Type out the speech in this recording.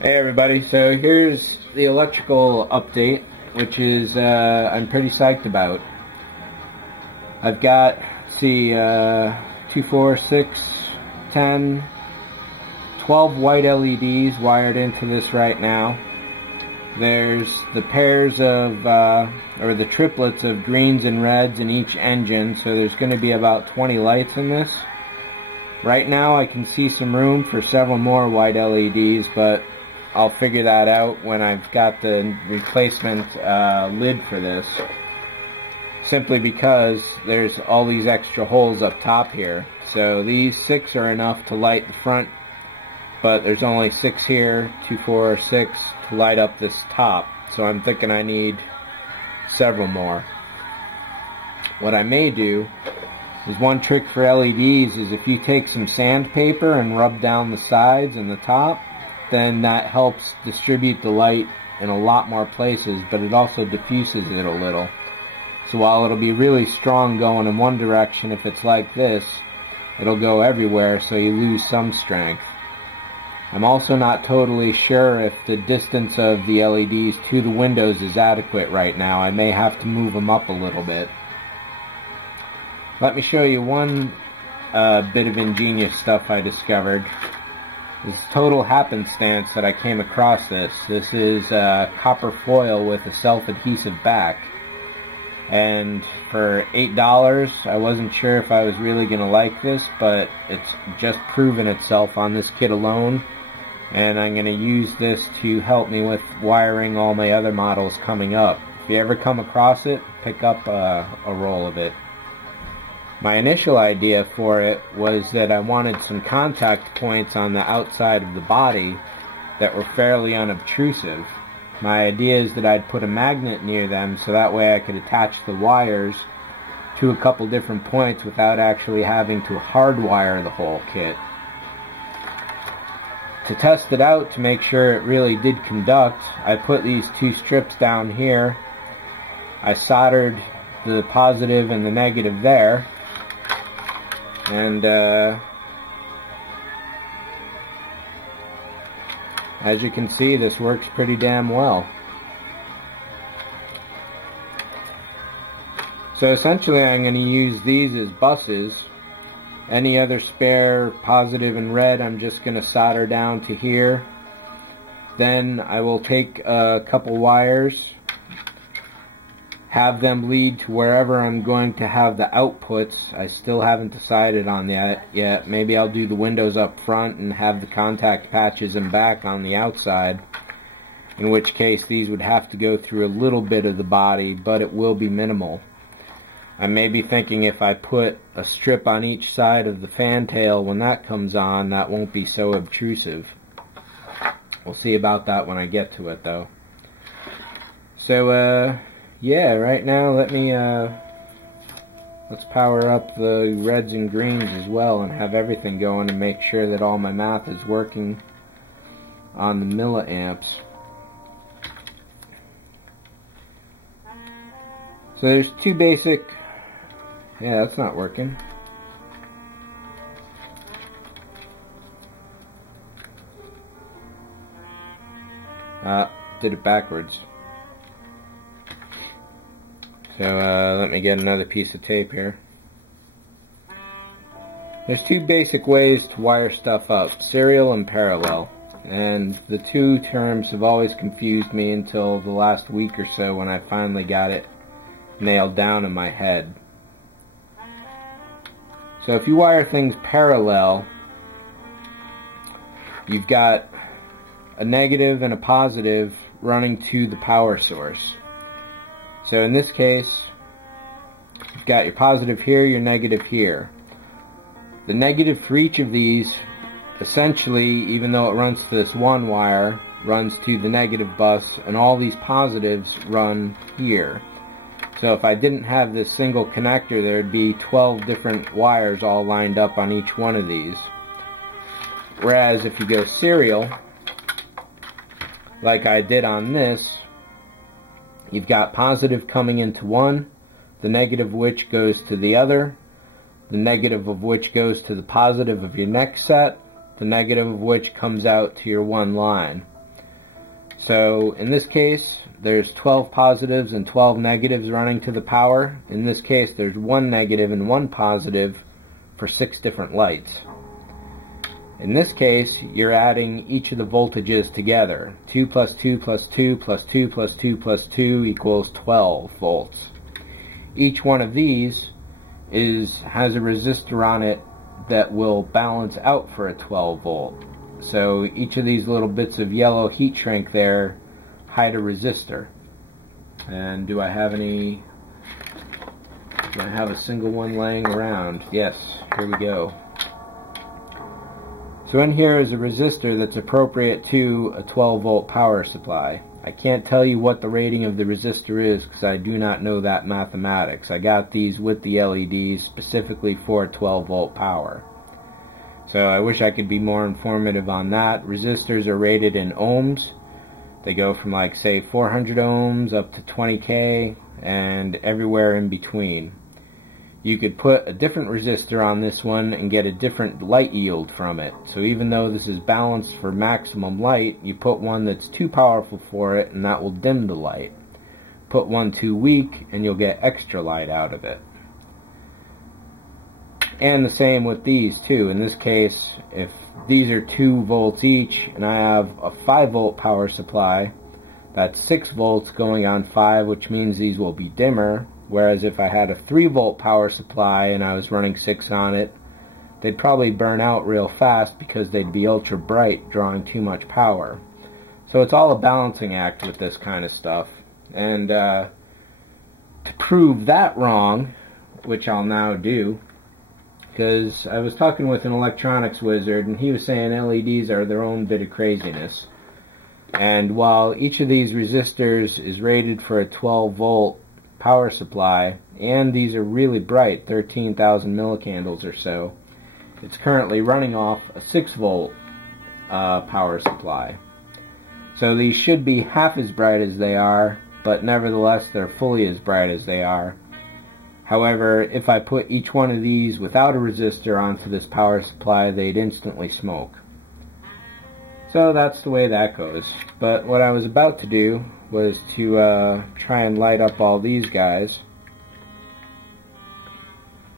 Hey everybody, so here's the electrical update, which is I'm pretty psyched about. I've got, let's see, 2, 4, 6, 10, 12 white LEDs wired into this right now. There's the pairs of, or the triplets of greens and reds in each engine, so there's going to be about 20 lights in this. Right now I can see some room for several more white LEDs, but I'll figure that out when I've got the replacement lid for this. Simply because there's all these extra holes up top here. So these 6 are enough to light the front, but there's only 6 here, 2, 4, 6 to light up this top. So I'm thinking I need several more. What I may do is, one trick for LEDs is if you take some sandpaper and rub down the sides and the top, then that helps distribute the light in a lot more places, but it also diffuses it a little. So while it'll be really strong going in one direction, if it's like this, it'll go everywhere, so you lose some strength. I'm also not totally sure if the distance of the LEDs to the windows is adequate right now. I may have to move them up a little bit. Let me show you one bit of ingenious stuff I discovered. This is total happenstance that I came across this. This is copper foil with a self-adhesive back. And for $8, I wasn't sure if I was really going to like this, but it's just proven itself on this kit alone. And I'm going to use this to help me with wiring all my other models coming up. If you ever come across it, pick up a roll of it. My initial idea for it was that I wanted some contact points on the outside of the body that were fairly unobtrusive. My idea is that I'd put a magnet near them so that way I could attach the wires to a couple different points without actually having to hardwire the whole kit. To test it out to make sure it really did conduct, I put these 2 strips down here. I soldered the positive and the negative there. And as you can see, this works pretty damn well. So essentially I'm going to use these as buses. Any other spare positive and red I'm just going to solder down to here. Then I will take a couple wires, have them lead to wherever I'm going to have the outputs. I still haven't decided on that yet. Maybe I'll do the windows up front and have the contact patches and back on the outside, in which case these would have to go through a little bit of the body, but it will be minimal. I may be thinking if I put a strip on each side of the fantail when that comes on, that won't be so obtrusive. We'll see about that when I get to it though. So yeah, right now let's power up the reds and greens as well and have everything going and make sure that all my math is working on the milliamps. So there's 2 basic, yeah, that's not working. Did it backwards. So let me get another piece of tape here. There's 2 basic ways to wire stuff up, serial and parallel. And the 2 terms have always confused me until the last week or so when I finally got it nailed down in my head. So if you wire things parallel, you've got a negative and a positive running to the power source. So in this case, you've got your positive here, your negative here. The negative for each of these, essentially, even though it runs to this one wire, runs to the negative bus, and all these positives run here. So if I didn't have this single connector, there'd be 12 different wires all lined up on each one of these. Whereas if you go serial, like I did on this, you've got positive coming into one, the negative of which goes to the other, the negative of which goes to the positive of your next set, the negative of which comes out to your one line. So in this case, there's 12 positives and 12 negatives running to the power. In this case, there's 1 negative and 1 positive for 6 different lights. In this case, you're adding each of the voltages together. 2 plus 2 plus 2 plus 2 plus 2 plus 2 equals 12 volts. Each one of these has a resistor on it that will balance out for a 12 volt. So each of these little bits of yellow heat shrink there hide a resistor. And do I have a single one laying around? Yes, here we go. So in here is a resistor that's appropriate to a 12 volt power supply. I can't tell you what the rating of the resistor is because I do not know that mathematics. I got these with the LEDs specifically for 12 volt power. So I wish I could be more informative on that. Resistors are rated in ohms. They go from, like, say 400 ohms up to 20K and everywhere in between. You could put a different resistor on this one and get a different light yield from it. So even though this is balanced for maximum light, you put one that's too powerful for it and that will dim the light. Put one too weak and you'll get extra light out of it. And the same with these too. In this case, if these are 2 volts each and I have a 5 volt power supply, that's 6 volts going on 5, which means these will be dimmer. Whereas if I had a 3 volt power supply and I was running 6 on it, they'd probably burn out real fast because they'd be ultra bright, drawing too much power. So it's all a balancing act with this kind of stuff. And to prove that wrong, which I'll now do, because I was talking with an electronics wizard and he was saying LEDs are their own bit of craziness. And while each of these resistors is rated for a 12 volt power supply, and these are really bright, 13,000 millicandles or so, it's currently running off a 6 volt power supply. So these should be half as bright as they are, but nevertheless they're fully as bright as they are. However, if I put each one of these without a resistor onto this power supply, they'd instantly smoke. So that's the way that goes. But what I was about to do was to try and light up all these guys.